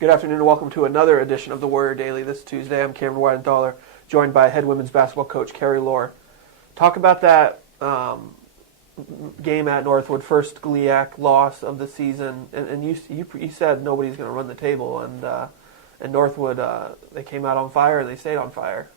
Good afternoon and welcome to another edition of the Warrior Daily this Tuesday. I'm Cameron Weidenthaler, joined by head women's basketball coach Carrie Lohr. Talk about that game at Northwood, first GLIAC loss of the season, and you said nobody's going to run the table, and Northwood, they came out on fire and they stayed on fire.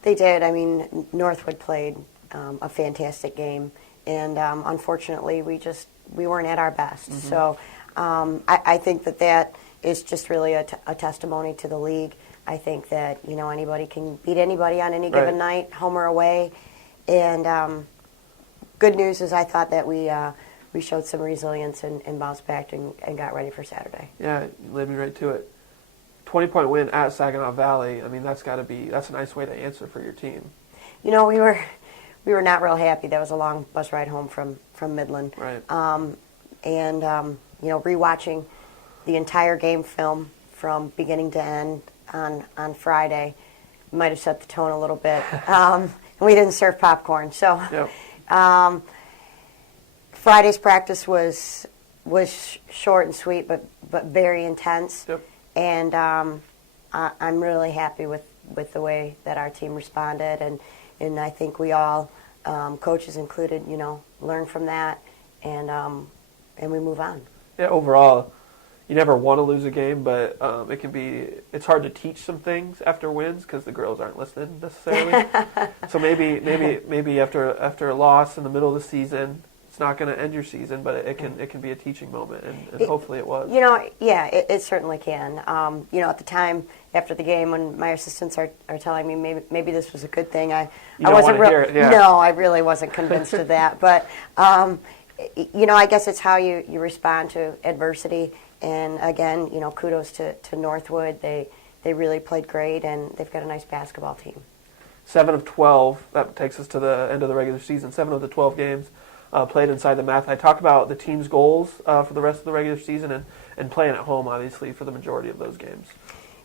They did. I mean, Northwood played a fantastic game, and unfortunately we weren't at our best. Mm-hmm. So I think that is just really a testimony to the league. I think that anybody can beat anybody on any given night, home or away. And good news is I thought that we showed some resilience and bounced back and got ready for Saturday. Yeah, you led me right to it. 20-point win at Saginaw Valley. I mean, that's a nice way to answer for your team. We were not real happy. That was a long bus ride home from Midland. Right. Rewatching the entire game film from beginning to end on Friday might have set the tone a little bit. We didn't serve popcorn, so yep. Friday's practice was short and sweet, but very intense. Yep. And I'm really happy with the way that our team responded, and I think we all, coaches included, learn from that, and we move on. Yeah, overall, you never want to lose a game, but it's hard to teach some things after wins because the girls aren't listening necessarily. So maybe after a loss in the middle of the season, it's not going to end your season, but it can be a teaching moment, and hopefully it was. It certainly can. At the time after the game, when my assistants are telling me maybe this was a good thing, I wasn't No, I really wasn't convinced of that. But I guess it's how you respond to adversity. And again, kudos to Northwood. They really played great, and they've got a nice basketball team. 7 of 12. That takes us to the end of the regular season. 7 of the 12 games played inside the math. I talked about the team's goals for the rest of the regular season and playing at home, obviously, for the majority of those games.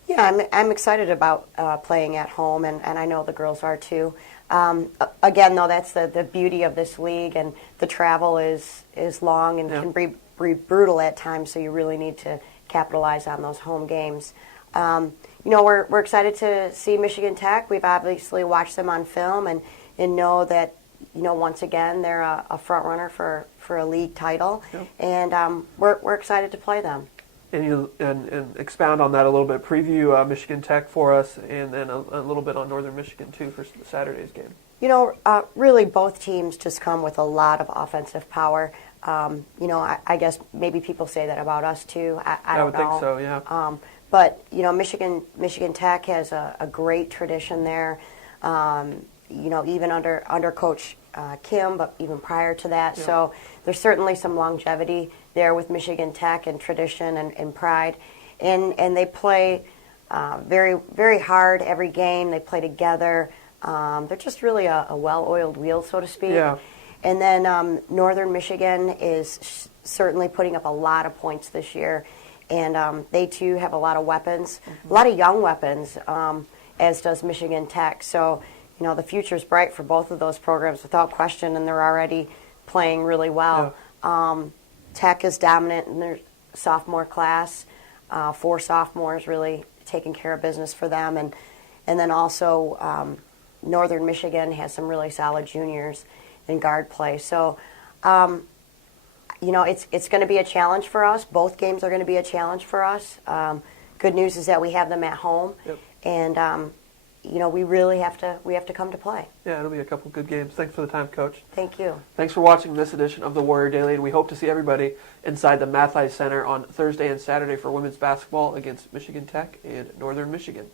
Yeah, I'm excited about playing at home, and I know the girls are too. Again, though, that's the beauty of this league, and the travel is long and can be brutal at times, so you really need to capitalize on those home games. We're excited to see Michigan Tech. We've obviously watched them on film and know that once again they're a front runner for a league title, and we're excited to play them. And expound on that a little bit. Preview Michigan Tech for us, and then a little bit on Northern Michigan too for Saturday's game. Really both teams just come with a lot of offensive power. I guess maybe people say that about us too. I don't know. I would think so, yeah. But Michigan Tech has a great tradition there. Even under Coach Kim, but even prior to that. Yeah. So there's certainly some longevity there with Michigan Tech and tradition and pride. And they play very, very hard every game. They play together. They're just really a well-oiled wheel, so to speak. Yeah. And then Northern Michigan is certainly putting up a lot of points this year. And they, too, have a lot of weapons, a lot of young weapons, as does Michigan Tech. So, the future's bright for both of those programs without question, and they're already playing really well. Yeah. Tech is dominant in their sophomore class. 4 sophomores really taking care of business for them. And then also Northern Michigan has some really solid juniors in guard play. So, it's going to be a challenge for us. Both games are going to be a challenge for us. Good news is that we have them at home. Yep. And we really have to come to play. Yeah, it'll be a couple good games. Thanks for the time, Coach. Thank you. Thanks for watching this edition of the Warrior Daily, and we hope to see everybody inside the Mathis Center on Thursday and Saturday for women's basketball against Michigan Tech and Northern Michigan.